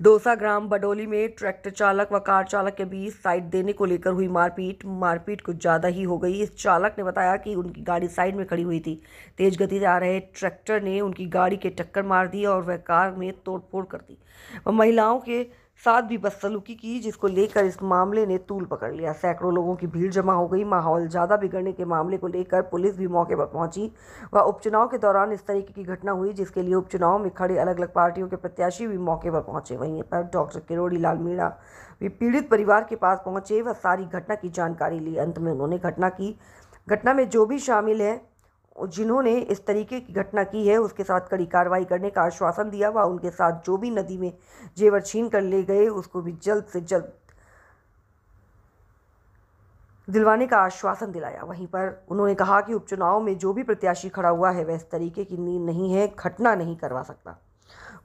डोसा ग्राम बडोली में ट्रैक्टर चालक व कार चालक के बीच साइड देने को लेकर हुई मारपीट कुछ ज्यादा ही हो गई। इस चालक ने बताया कि उनकी गाड़ी साइड में खड़ी हुई थी। तेज गति से आ रहे ट्रैक्टर ने उनकी गाड़ी के टक्कर मार दी और वह कार में तोड़फोड़ कर दी। वह महिलाओं के साथ भी बदसलूकी की, जिसको लेकर इस मामले ने तूल पकड़ लिया। सैकड़ों लोगों की भीड़ जमा हो गई। माहौल ज्यादा बिगड़ने के मामले को लेकर पुलिस भी मौके पर पहुंची। वह उपचुनाव के दौरान इस तरीके की घटना हुई, जिसके लिए उपचुनाव में खड़े अलग अलग पार्टियों के प्रत्याशी भी मौके पर पहुंचे। वहीं पर डॉक्टर किरोड़ी लाल मीणा भी पीड़ित परिवार के पास पहुंचे। वह सारी घटना की जानकारी ली। अंत में उन्होंने घटना में जो भी शामिल है, जिन्होंने इस तरीके की घटना की है, उसके साथ कड़ी कार्रवाई करने का आश्वासन दिया। वह उनके साथ जो भी नदी में जेवर छीन कर ले गए, उसको भी जल्द से जल्द दिलवाने का आश्वासन दिलाया। वहीं पर उन्होंने कहा कि उपचुनाव में जो भी प्रत्याशी खड़ा हुआ है, वह इस तरीके की नींद नहीं है, घटना नहीं करवा सकता।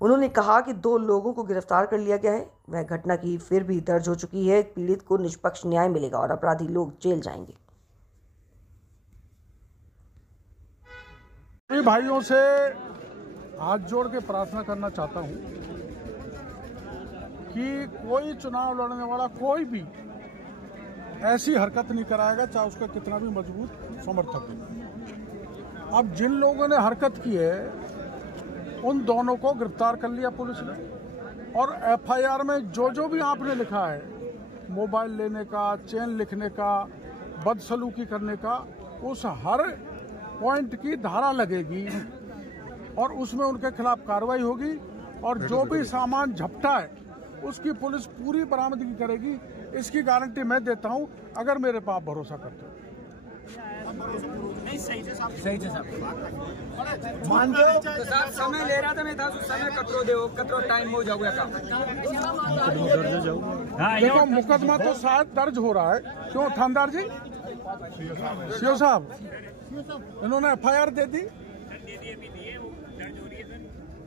उन्होंने कहा कि 2 लोगों को गिरफ्तार कर लिया गया है। वह घटना की फिर भी दर्ज हो चुकी है। पीड़ित को निष्पक्ष न्याय मिलेगा और अपराधी लोग जेल जाएंगे। भाइयों से हाथ जोड़ के प्रार्थना करना चाहता हूं कि कोई चुनाव लड़ने वाला कोई भी ऐसी हरकत नहीं कराएगा, चाहे उसका कितना भी मजबूत समर्थक हो। अब जिन लोगों ने हरकत की है, उन दोनों को गिरफ्तार कर लिया पुलिस ने, और एफआईआर में जो भी आपने लिखा है, मोबाइल लेने का, चेन लिखने का, बदसलूकी करने का, उस हर पॉइंट की धारा लगेगी और उसमें उनके खिलाफ कार्रवाई होगी। और जो भी सामान झपटा है, उसकी पुलिस पूरी बरामदगी करेगी। इसकी गारंटी मैं देता हूं, अगर मेरे पे आप भरोसा करते हो। सही से मान दो तो साहब, समय ले रहा था, मैं था समय कतरो दे, कतरो टाइम हो जाऊगा का। देखो, मुकदमा तो शायद दर्ज हो रहा है। क्यों थानेदार जी, सीओ साहब, इन्होंने एफआईआर दे दी,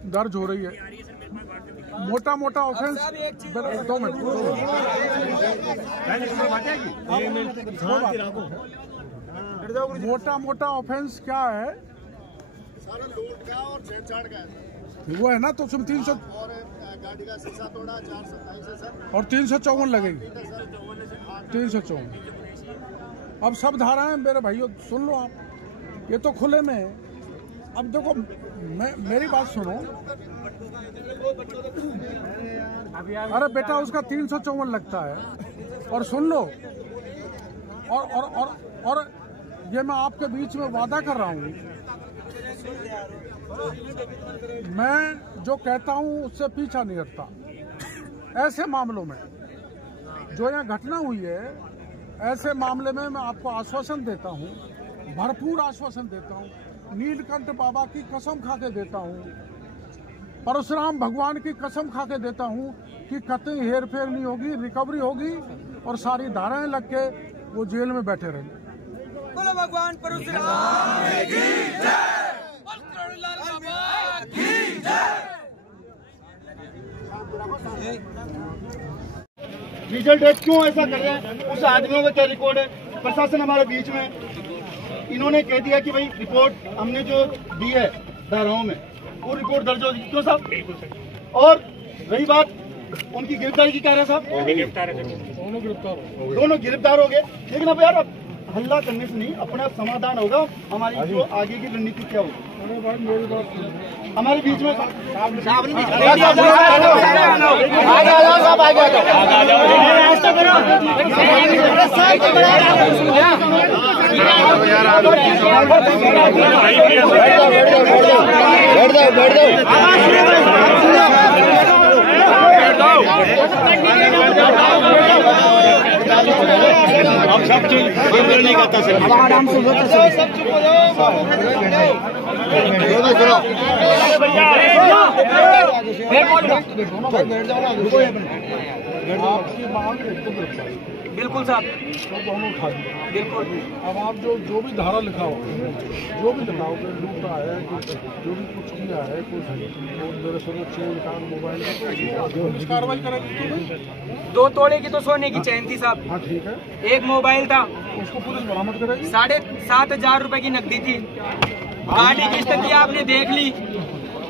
दर्ज हो रही है। मोटा ऑफेंस, 2 मिनट, मोटा ऑफेंस क्या है? सारा लूट का और छेड़छाड़ का है। वो है ना, तो उसमें 300 और गाड़ी का शीशा तोड़ा, 427 है सर, और 354 लगेगी, 354। अब सब धाराएं मेरे भाइयों सुन लो आप, ये तो खुले में है। अब देखो, मेरी बात सुनो। अरे बेटा, उसका 354 लगता है। और सुन लो, और ये मैं आपके बीच में वादा कर रहा हूँ, मैं जो कहता हूँ उससे पीछा नहीं हटता। ऐसे मामलों में जो यहाँ घटना हुई है, ऐसे मामले में मैं आपको आश्वासन देता हूँ, भरपूर आश्वासन देता हूँ। नीलकंठ बाबा की कसम खा के देता हूँ, परशुराम भगवान की कसम खा के देता हूँ कि कतई हेरफेर नहीं होगी, रिकवरी होगी और सारी धाराएं लग के वो जेल में बैठे रहेंगे। बोलो भगवान परशुराम की जय, की जय। डीजल डेट क्यों ऐसा कर रहे हैं? उस आदमियों का क्या रिकॉर्ड है? प्रशासन हमारे बीच में, इन्होंने कह दिया कि भाई रिपोर्ट हमने जो दी है धाराओं में, वो रिपोर्ट दर्ज होगी। क्यों साहब? और रही बात उनकी गिरफ्तारी की, कह रहे हैं साहब दोनों गिरफ्तार हो गए। लेकिन अब यार, हल्ला करने से नहीं, अपना समाधान होगा। हमारी जो आगे की रणनीति क्या होगी? हमारे बीच में नहीं करता सर, आराम से बिल्कुल साहब, दोनों खा दिए बिल्कुल। अब आप जो भी धारा लिखा हो, जो भी लिखा हो, लूटा है, जो भी कुछ किया है, कुछ मेरे सर चेन का मोबाइल, पुलिस कार्रवाई करेगी। 2 तोड़े की तो सोने की चैन थी साहब। हाँ ठीक है, 1 मोबाइल था, उसको पुलिस बरामद करेगी। 7,500 रुपए की नकदी थी। गाड़ी की स्थिति आपने देख ली,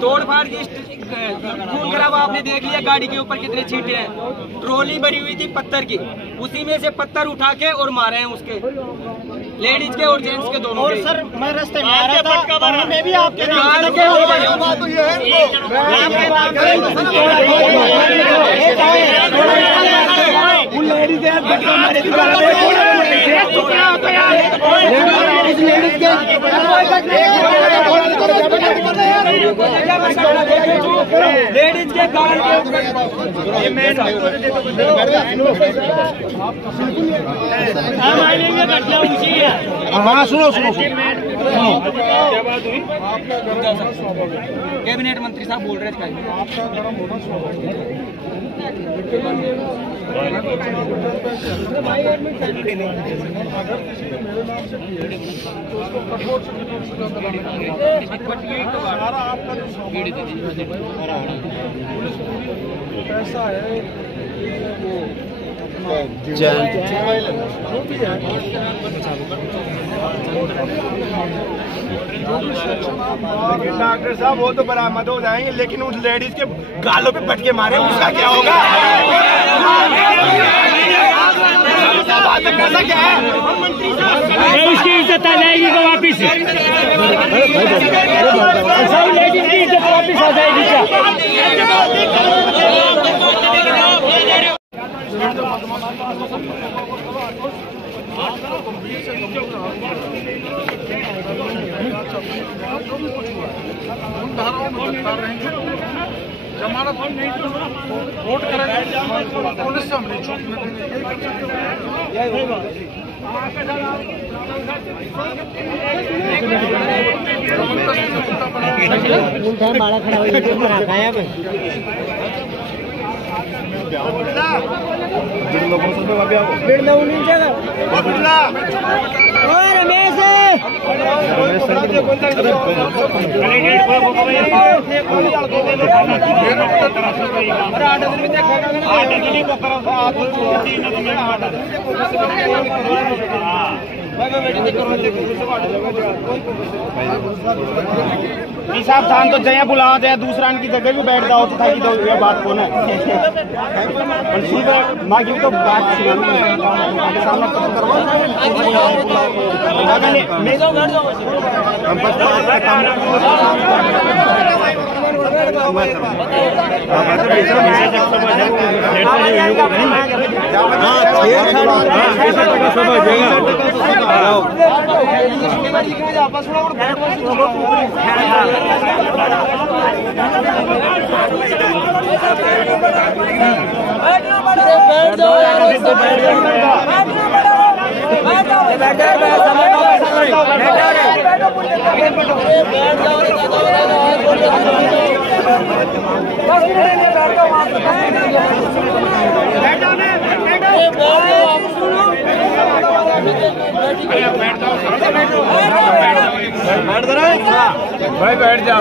तोड़ फाड़ की खून खराबा आपने देख लिया, गाड़ी के ऊपर कितने छींटे हैं। ट्रॉली भरी हुई थी पत्थर की, उसी में से पत्थर उठा के और मारे हैं उसके, लेडीज के और जेंट्स के दोनों। और सर मैं रास्ते में आ रहा था, मैं भी आपके लेडीज के गाल के हाँ सुनो सुनो कैबिनेट मंत्री साहब बोल रहे थे आपका गरम होना स्वाभाविक अगर किसी ने मेरे नाम से किए तो उसको कठोर से कठोर सजा दिलानी सारा आपका जो स्वाभाविक पुलिस पूरी पैसा है वो जो भी है डॉक्टर साहब वो तो बरामद हो जाएंगे, लेकिन उस लेडीज के गालों पे पटके मारे उसका क्या होगा? क्या है उसकी इज्जत आ जाएगी तो वापिस लेडीज की इज्जत वापिस आ जाएगी जमानत वोट करेंगे, पुलिस से हम नहीं छूटने साहब थान तो जया बुलाओ जया दूसरा की जगह भी बैठ जाओ तो थाकी तो ये बात को ना मांगी तो बात भाई बैठ जाओ।